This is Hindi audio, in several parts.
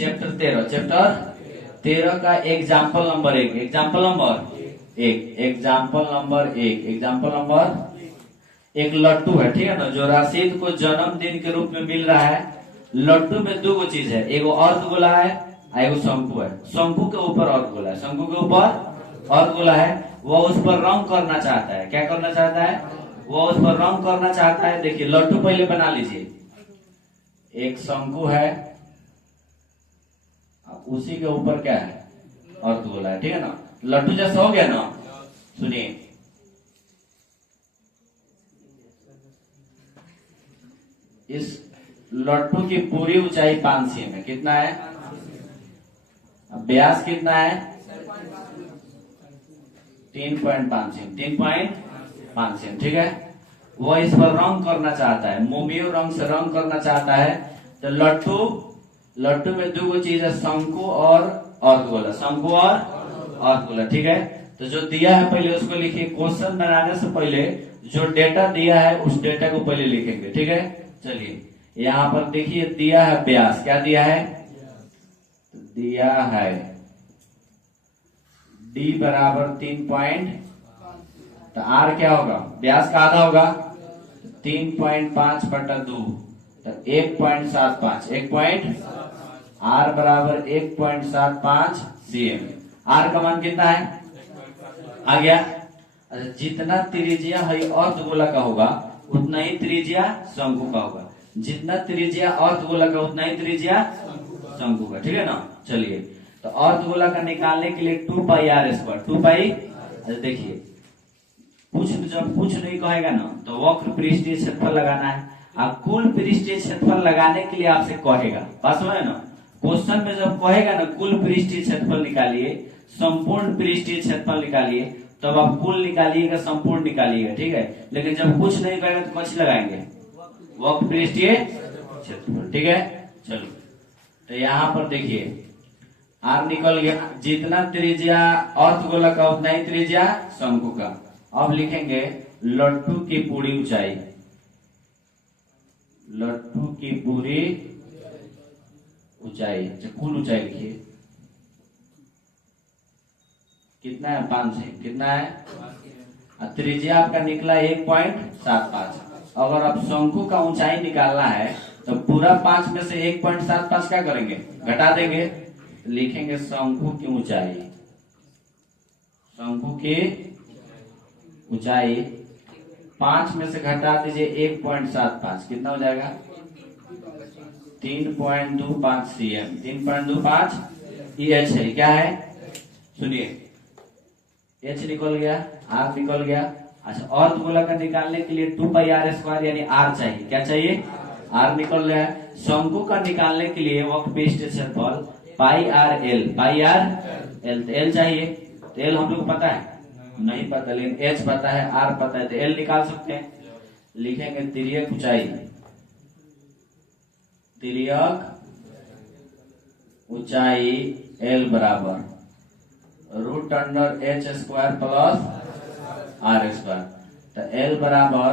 चैप्टर 13 का एग्जाम्पल नंबर 1। एग्जाम्पल नंबर एक लट्टू है, ठीक है ना, जो राशिद को जन्मदिन के रूप में मिल रहा है। लट्टू में दो चीज है, एगो अर्ध गोला है, एगो शंकु है। शंकु के ऊपर अर्ध गोला है, शंकु के ऊपर अर्ध गोला है। वो उस पर रंग करना चाहता है। क्या करना चाहता है? वो उस पर रंग करना चाहता है। देखिए लट्टू पहले बना लीजिए। एक शंकु है, उसी के ऊपर क्या है? अर्ध गोला है, ठीक है ना। लट्टू जैसा हो गया ना। सुनिए, इस लट्टू की पूरी ऊंचाई 5 सेमी है। कितना है? व्यास कितना है? 3.5 सेमी। 3.5 सेमी, ठीक है। वह इस पर रंग करना चाहता है, मोमियो रंग से रंग करना चाहता है। तो लट्टू में दो चीज है, शंकु और अर्धगोला। शंकु और अर्धगोला, ठीक है। तो जो दिया है पहले उसको लिखिए। क्वेश्चन बनाने से पहले जो डेटा दिया है उस डेटा को पहले लिखेंगे, ठीक है। चलिए यहाँ पर देखिए, दिया है व्यास। क्या दिया है? दिया है d बराबर 3 पॉइंट, तो r क्या होगा? व्यास का आधा होगा 3.5/2, तो 1.75। r बराबर 1.75 cm। r का मान कितना है? आ गया। अच्छा, जितना त्रिज्या है अर्धगोला का होगा उतना ही त्रिज्या शंकु का होगा। जितना त्रिज्या अर्धगोला का उतना ही त्रिज्या शंकु का, ठीक है ना। चलिए, तो अर्धगोला का निकालने के लिए 2πr²। 2π, अच्छा देखिए, जब कुछ नहीं कहेगा ना तो वक्र पृष्ठीय क्षेत्रफल लगाना है। आप कुल पृष्ठीय क्षेत्रफल लगाने के लिए आपसे कहेगा, बात समझ ना। क्वेश्चन में जब कहेगा ना कुल पृष्ठीय क्षेत्रफल निकालिए, संपूर्ण पृष्ठीय क्षेत्रफल निकालिए, तब आप कुल निकालिएगा, संपूर्ण निकालिएगा, ठीक है। लेकिन जब कुछ नहीं कहेगा तो कुछ लगाएंगे, वक्र पृष्ठीय क्षेत्रफल, ठीक है। चलो, तो यहाँ पर देखिए r निकल गया। जितना त्रिज्या अर्धगोला का उतना ही त्रिज्या शंकु का। अब लिखेंगे लट्टू की पूरी ऊंचाई। लट्टू की पूरी ऊंचाई, कुल ऊंचाई लिखिए। कितना है? 5 सेमी। कितना है? त्रिज्या आपका निकला 1.75। अगर आप शंकु का ऊंचाई निकालना है तो पूरा 5 में से 1.75 क्या करेंगे? घटा देंगे। लिखेंगे शंकु की ऊंचाई। शंकु की ऊंचाई 5 में से घटा दीजिए 1.75। कितना हो जाएगा? 3.25 cm। 3.25 EH है। क्या है? सुनिए, H निकल गया, R निकल गया। अच्छा, अर्धगोला का निकालने के लिए 2πr² यानी R चाहिए। क्या चाहिए? R निकल गया। शंकु का निकालने के लिए वक्र पृष्ठीय क्षेत्रफल πr/l। πr/l, तो L चाहिए। तो L हम लोग को पता है? नहीं पता, लेकिन H पता है, R पता है, तो L निकाल सकते हैं। लिखेंगे तिर्यक ऊंचाई। तिर्यक ऊंचाई L बराबर √h² प्लस r²। तो L बराबर,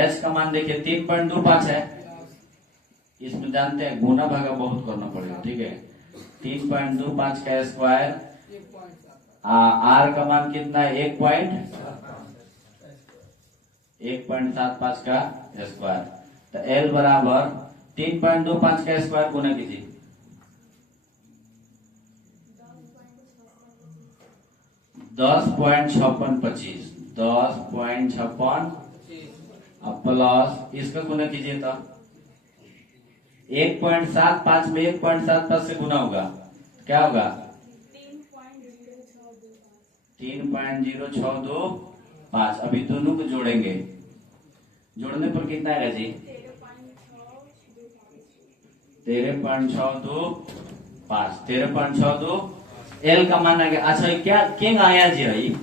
H का मान देखिए 3.25 है। इसमें जानते हैं गुना भागा बहुत करना पड़ेगा, ठीक है। 3.25 का स्क्वायर, R का मान कितना है? 1.75 का स्क्वायर। तो L बराबर 3.25 का स्क्वायर गुना कीजिए, 10.5625। 10.56 प्लस इसका गुना कीजिए तो 1.75 में 1.75 से गुना होगा, क्या होगा? 3.0625। अभी दोनों को जोड़ेंगे, जोड़ने पर कितना आएगा जी? 13.625। 13.62 L का मान आ गया। अच्छा, क्या किंग आया जी?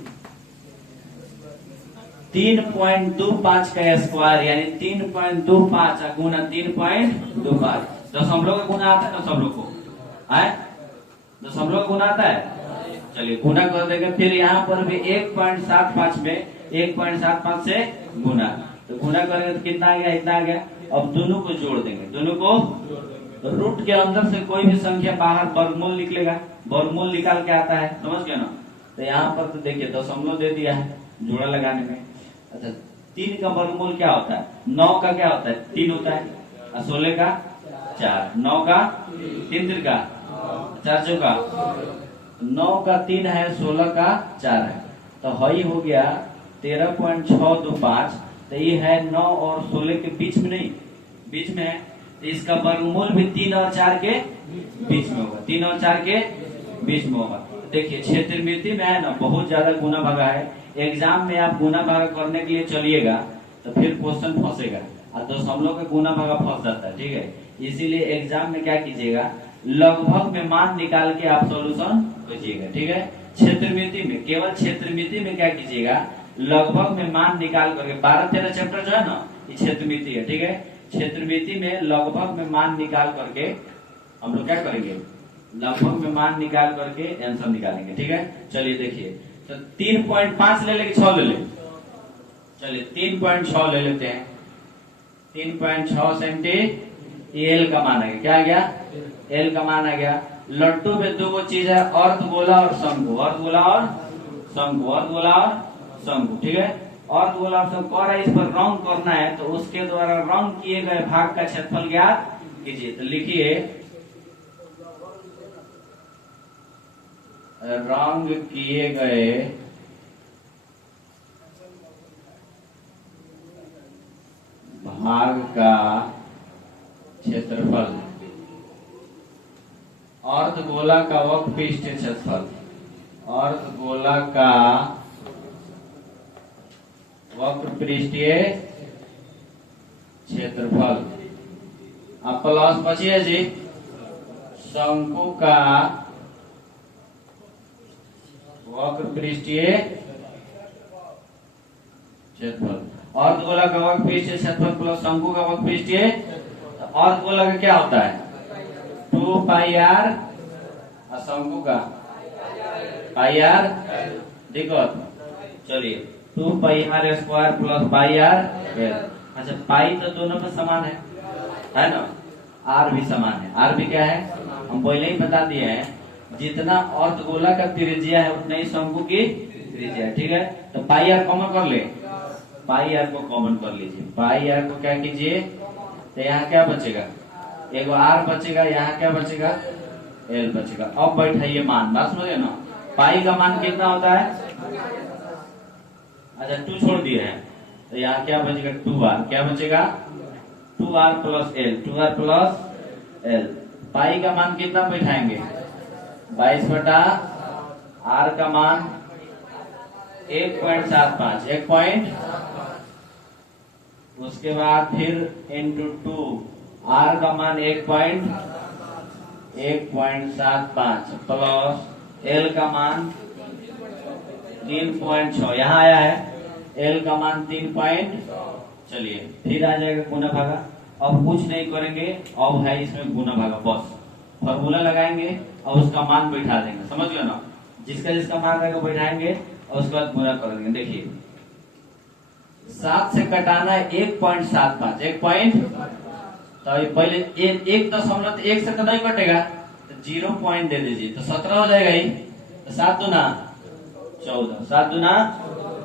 3.25 का स्क्वायर यानी 3.25 गुना 3.25। दशमलव का गुना आता है ना सब लोग को? आए दशमलव का गुना आता है? चलिए गुना कर देंगे। फिर यहाँ पर भी 1.75 में 1.75 से गुना, तो गुना करेंगे तो कितना आ गया? इतना आ गया। अब दोनों को जोड़ देंगे, दोनों को रूट के अंदर से कोई भी संख्या बाहर वर्गमूल निकलेगा, वर्गमूल निकाल के आता है, समझ गए ना। तो यहाँ पर तो देखिए दशमलव दे दिया है जोड़ा लगाने में। अच्छा 3 का वर्गमूल क्या होता है, 9 का क्या होता है 3 होता है, 16 का 4, 9 का 3 का 4 चौका 9 का 3 है, 16 का 4 है, तो हई हो गया 13.625। तो ये है 9 और 16 के बीच में, नहीं बीच में है, तो इसका वर्गमूल भी 3 और 4 के बीच में होगा, 3 और 4 के बीच में होगा। देखिए क्षेत्रमिति में है ना बहुत ज्यादा गुना भागा है। एग्जाम में आप गुना भागा करने के लिए चलिएगा तो फिर क्वेश्चन फंसेगा और दशमलव का गुना भागा फंस जाता है, ठीक है। इसीलिए एग्जाम में क्या कीजिएगा, लगभग में मान निकाल के आप सोल्यूशन कीजिएगा, ठीक है। क्षेत्रमिति में, केवल क्षेत्रमिति में क्या कीजिएगा, लगभग में मान निकाल करके 12-13 चैप्टर जो है ना ये क्षेत्रमिति है, ठीक है। क्षेत्रमिति में लगभग में मान निकाल करके हम लोग क्या करेंगे, लगभग में मान निकाल करके आंसर निकालेंगे, ठीक है। चलिए देखिए, तो 3.5 ले लेंगे 6 ले ले, चलिए 3.6 ले लेते हैं। 3.6 सेंटी एल का मान आ गया, क्या आ गया, एल का मान आ गया। लट्टू में 2 चीज है, अर्धगोला और शंकु, अर्धगोला और शंकु, अर्धगोला और शंकु, ठीक है। अर्धगोला और शंकु और इस पर रंग करना है, तो उसके द्वारा रंग किए गए भाग का क्षेत्रफल ज्ञात कीजिए। तो लिखिए रंग किए गए भाग का क्षेत्रफल, अर्धगोला का वक्रपृष्ठीय क्षेत्रफल, अर्धगोला का वक्रपृष्ठीय क्षेत्रफल। अब प्लस बचिए जी शंकु का वक्रपृष्ठीय क्षेत्रफल, अर्धगोला का वक्रपृष्ठीय क्षेत्रफल प्लस शंकु का वक्रपृष्ठीय। अर्धगोला का क्या होता है 2 पाई आर और शंकु का पाई आर, देखो चलिए 2 pi R square plus pi R. अच्छा पाई तो दोनों में समान है ना, आर भी समान है, आर भी क्या है हम पहले ही बता दिए हैं, जितना अर्धगोला का त्रिज्या है उतना ही शंकु की त्रिज्या है, ठीक है। तो पाई आर कॉमन कर ले, पाई आर को कॉमन कर लीजिए, पाई आर को क्या कीजिए, तो यहाँ क्या बचेगा, एगो आर बचेगा, यहाँ क्या बचेगा एल बचेगा। अब बैठाइए मान, बात समझे ना, पाई का मान कितना होता है, अच्छा 2 छोड़ दिए हैं, तो यहाँ क्या बचेगा 2r, क्या बचेगा 2r plus L, 2r plus L. Pi का मान कितना बैठाएंगे 22 बटा आर का मान 1.75, 1 पॉइंट, उसके बाद फिर इंटू 2, आर का मान 1.75 प्लस एल का मान 3.6, यहाँ आया है एल का मान 3 पॉइंट। चलिए फिर आ जाएगा गुना भागा, अब कुछ नहीं करेंगे, अब है इसमें गुना भागा, बस फॉर्मूला लगाएंगे और उसका मान बैठा देंगे, समझ गए ना, जिसका जिसका मान रहेगा बैठाएंगे और उसके बाद गुना कर देंगे। देखिए 7 से कटाना है 1.75, 1 पॉइंट, तो पहले 1.1 से तो नहीं कटेगा, तो 0 पॉइंट दे दीजिए, तो 17 हो जाएगा ही, तो 7 दूना 14, 7 दूना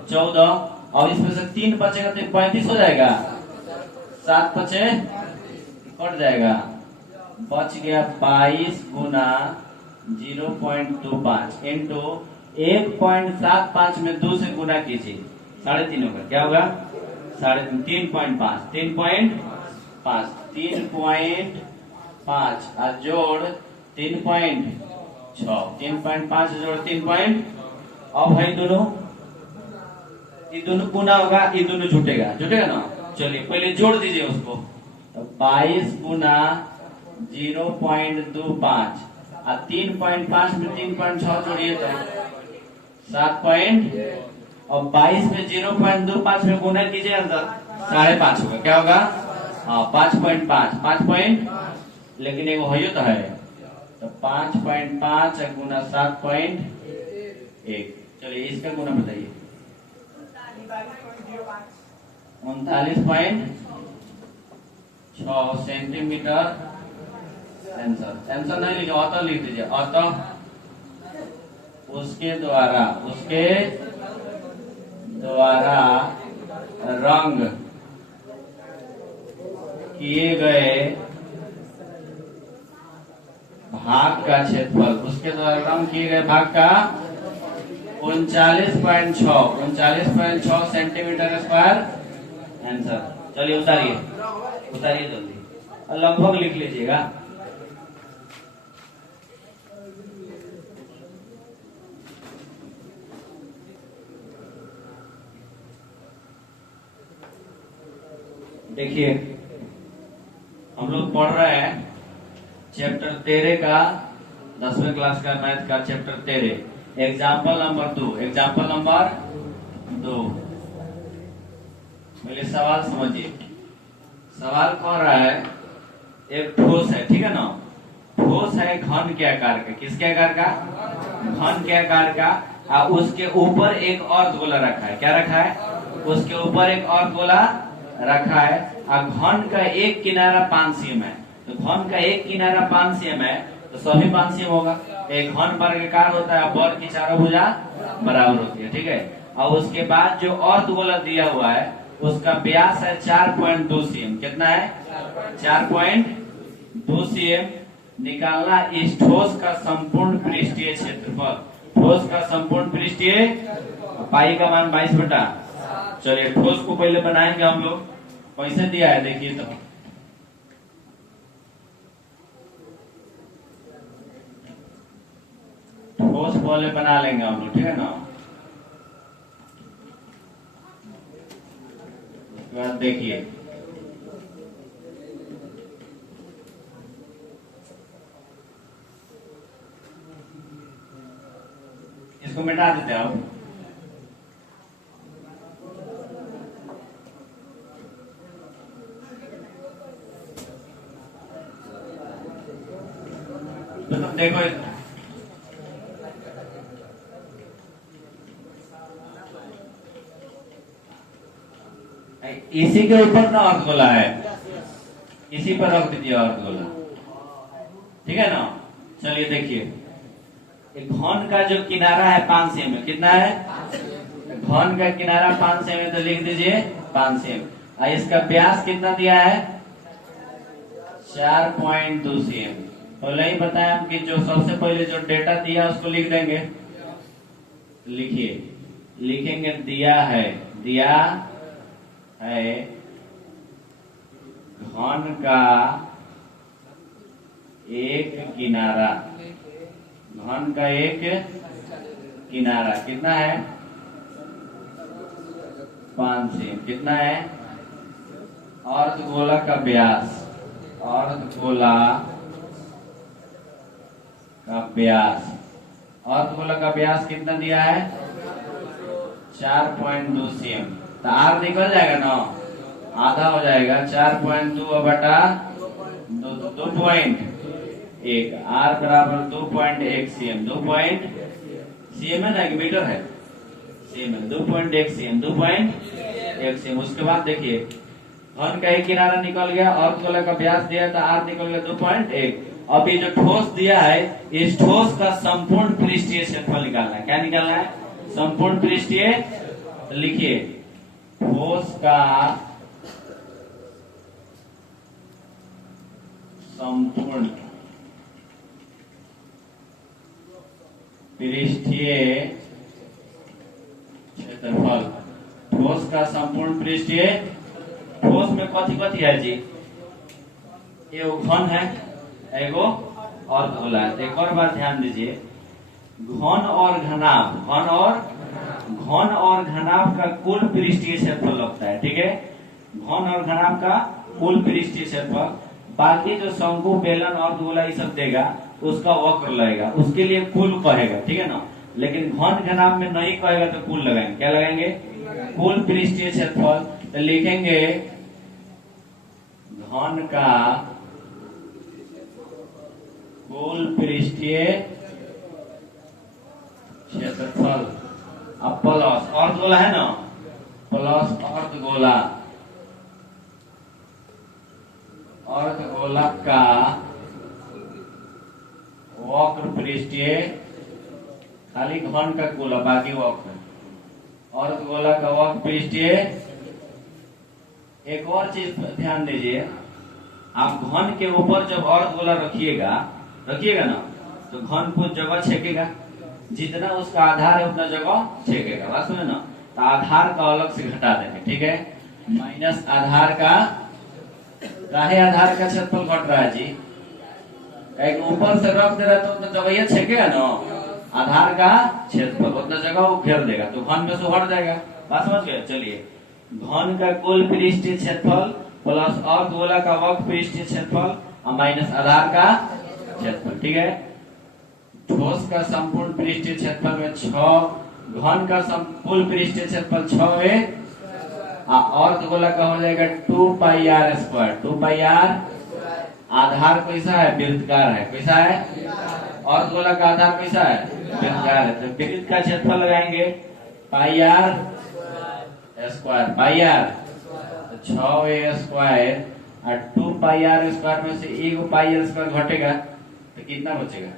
14, और इसमें से 3 बचेगा तो 35 हो जाएगा, 7 बचे कट जाएगा, बच गया 22 गुना 0.25 इंटू 1.75 में 2 से गुना कीजिए, 3.5 होगा, क्या होगा 3.5, 3.5, 3.5 और जोड़ 3.6, 3.5 जोड़ 3. अब है दोनों, ये दोनों गुना होगा, ये दोनों जुटेगा, जुटेगा ना। चलिए पहले जोड़ दीजिए उसको, तो 22 गुना 0.25 और 3.5 में 3.6 जोड़िए तो 7. और 22 में 0.25 में गुना कीजिए अंदर 5.5 होगा, क्या होगा 5.5 पॉइंट, लेकिन एक हो तो है, तो 5.5 गुना 7.1। चलिए इसका गुना बताइए, 39.6 सेंटीमीटर आंसर आंसर नहीं लिखे, अतः लिख दीजिए। अतः उसके द्वारा रंग किए गए भाग का क्षेत्रफल, उसके द्वारा रंग किए गए भाग का 39.6 सेंटीमीटर स्क्वायर आंसर। चलिए उतारिए जल्दी, लगभग लिख लीजिएगा। देखिए हम लोग पढ़ रहे हैं चैप्टर 13 का, 10वीं क्लास का मैथ का चैप्टर 13, एग्जाम्पल नंबर 2। पहले सवाल समझिए। सवाल कौन रहा है, एक ठोस है, ठीक है ना, ठोस है घन के आकार का, किसके आकार का, घन के आकार का, और उसके ऊपर एक अर्धगोला रखा है। क्या रखा है, उसके ऊपर एक अर्धगोला रखा है, और घन का एक किनारा 5 cm है। तो घन का एक किनारा 5 cm है, तो सभी 5 cm होगा। एक घन वर्गाकार होता है, वर्ग की चारों भुजा बराबर होती है, ठीक है। और उसके बाद जो अर्धगोला दिया हुआ है उसका व्यास है 4.2 cm। कितना है, 4.2 cm। निकालना इस ठोस का संपूर्ण पृष्ठीय क्षेत्रफल। ठोस का संपूर्ण पृष्ठीय, पाई का मान 22/। चलिए ठोस को पहले बनाएंगे हम लोग। कैसे दिया है देखिए, तो ठोस पहले बना लेंगे हम लोग, ठीक है ना। उसके बाद देखिए इसको मिटा देते हैं आप। तो देखो इसी के ऊपर ना अर्धगोला है, इसी पर रख दीजिए अर्धगोला, ठीक है ना। चलिए देखिए, घन का जो किनारा है 5 cm, कितना है, घन का किनारा 5 cm, तो लिख दीजिए 5 cm। और इसका व्यास कितना दिया है, 4.2 cm। पहले ही बताया हम कि जो सबसे पहले जो डेटा दिया उसको लिख देंगे। लिखिए, लिखेंगे दिया है घन का एक किनारा, घन का एक किनारा कितना है, 5 cm। कितना है, अर्धगोला का व्यास, अर्धगोला का व्यास, अर्धगोला का व्यास कितना दिया है, 4.2 cm। तो आर निकल जाएगा ना, आधा हो जाएगा, 4.2 बटा 2.1, आर बराबर 2.1 cm। 2.1 cm है ना, मीटर है, cm है, 2.1 cm, 2.1 cm। उसके बाद देखिए घन का एक किनारा निकल गया, अर्धगोला का व्यास दिया था, आर निकल गया 2.1। अब ये जो ठोस दिया है, इस ठोस का संपूर्ण पृष्ठीय क्षेत्रफल निकालना है। क्या निकालना है, संपूर्ण पृष्ठीय। लिखिए ठोस का संपूर्ण पृष्ठीय क्षेत्रफल। ठोस का संपूर्ण पृष्ठीय, ठोस में कथी है जी, एगो घन है, एगो अर्धगोला है। एक और बात ध्यान दीजिए, घन और घनाभ का कुल पृष्ठीय क्षेत्रफल लगता है, ठीक है। घन और घनाभ का कुल पृष्ठीय क्षेत्रफल, बाकी जो शंकु, बेलन, अर्धगोला ये सब देगा उसका वक्र लगेगा, उसके लिए कुल कहेगा, ठीक है ना। लेकिन घन घनाभ में नहीं कहेगा तो कुल लगाएंगे। क्या लगाएंगे, कुल पृष्ठीय क्षेत्रफल। तो लिखेंगे घन का कुल पृष्ठीय क्षेत्रफल, अब प्लस अर्धगोला है ना, प्लस अर्धगोला का वक्र पृष्ठीय, खाली घन का गोला बाकी वक्र, और गोला का वक्र पृष्ठीय। एक और चीज ध्यान दीजिए, आप घन के ऊपर जब और गोला रखिएगा ना, तो घन कुछ जगह छेकेगा, जितना उसका आधार है उतना जगह छेकेगा। बात सुने ना, तो आधार का अलग से घटा देंगे, ठीक है। माइनस आधार का, काहे आधार का क्षेत्रफल घट रहा है जी? एक ऊपर से रख दे रहा तो उतना जगह ये छेकेगा ना, आधार का क्षेत्रफल उतना जगह वो घेर देगा, तो घन में से हट जाएगा। बात समझ गए? चलिए, घन का कुल पृष्ठीय क्षेत्रफल प्लस और गोला का वक्र पृष्ठीय क्षेत्रफल और माइनस आधार का क्षेत्रफल, ठीक है। ठोस का संपूर्ण पृष्ठीय क्षेत्रफल में 6, घन का कुल पृष्ठीय क्षेत्रफल 6 है, और गोला का हो जाएगा 2 pi R square. 2 pi are, आधार कैसा है? वृत्तकार है। कैसा है? और गोला का आधार कैसा है? वृत्तकार है। तो वृत्त का क्षेत्रफल लगाएंगे pi R square, pi R 6a square, और 2 पाई आर स्क्वायर में से 1 पाई आर स्क्वायर घटेगा तो कितना बचेगा?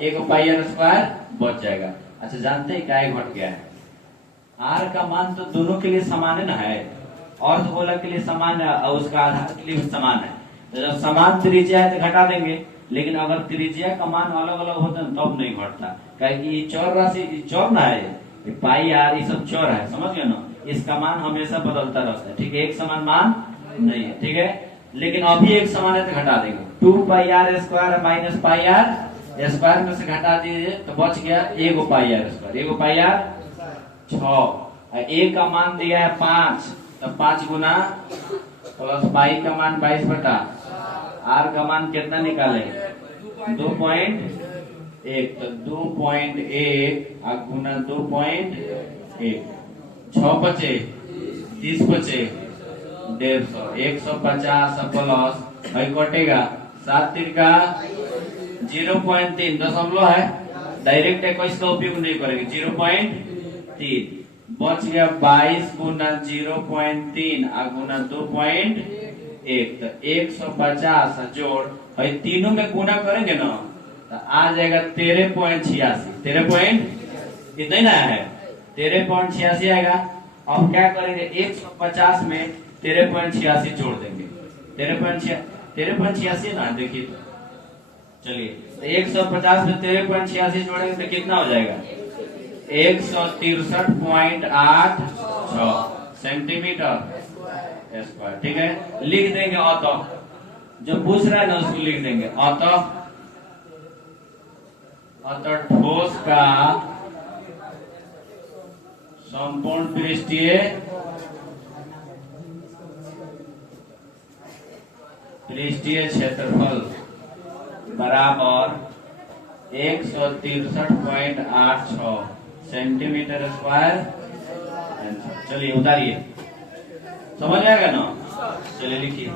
1 पाई आर स्क्वायर बच जाएगा। अच्छा, जानते हैं क्या घट गया है? आर का मान तो दोनों के लिए समान है ना, है, और गोला के लिए समान है और उसका आधार के लिए भी समान है। तो जब समान त्रिज्या है तो घटा देंगे, लेकिन अगर त्रिज्या का मान अलग अलग होता है तब नहीं घटता, क्योंकि चौर राशि चौर ना है, पाई आर ये सब चौर है, समझ गए ना। इसका मान हमेशा बदलता रहता है, ठीक है, एक समान मान नहीं है, ठीक है। लेकिन अभी एक समान है तो घटा देंगे। 2 pi R square minus pi R square में से घटा दीजिए तो बच गया 1 pi R square. 1 pi R 6, A का मान दिया है 5, तो 5 गुना प्लस पाई का मान 22 बटा आर का मान कितना निकाले? 2.1, तो 2.1 गुना 2.1, 6 बचे 30 बचे 150, 150 प्लस कटेगा 7 तिरका 0.3 दशमलव है, डायरेक्ट 21 का उपयोग नहीं करेंगे, 0.3 बच गया 22 गुना 0.3 गुना 2.1, तो 150 जोड़ तीनों में गुना करेंगे ना तो आ जाएगा 13.86। 13 इतना ही ना है, 13.86 आएगा। अब क्या करेंगे? 150 में 13.86 जोड़ देंगे। 13.86 ना, देखिए, चलिए, तो 150 में 13.86 जोड़ेंगे तो कितना हो जाएगा? 163.86 सेंटीमीटर स्क्वायर, ठीक है। लिख देंगे अतः, जो पूछ रहा है ना उसको लिख देंगे अतः ठोस का संपूर्ण पृष्ठीय क्षेत्रफल बराबर 163.86 सेंटीमीटर स्क्वायर। चलिए उतारिए, समझ आएगा ना? चलिए लिखिए।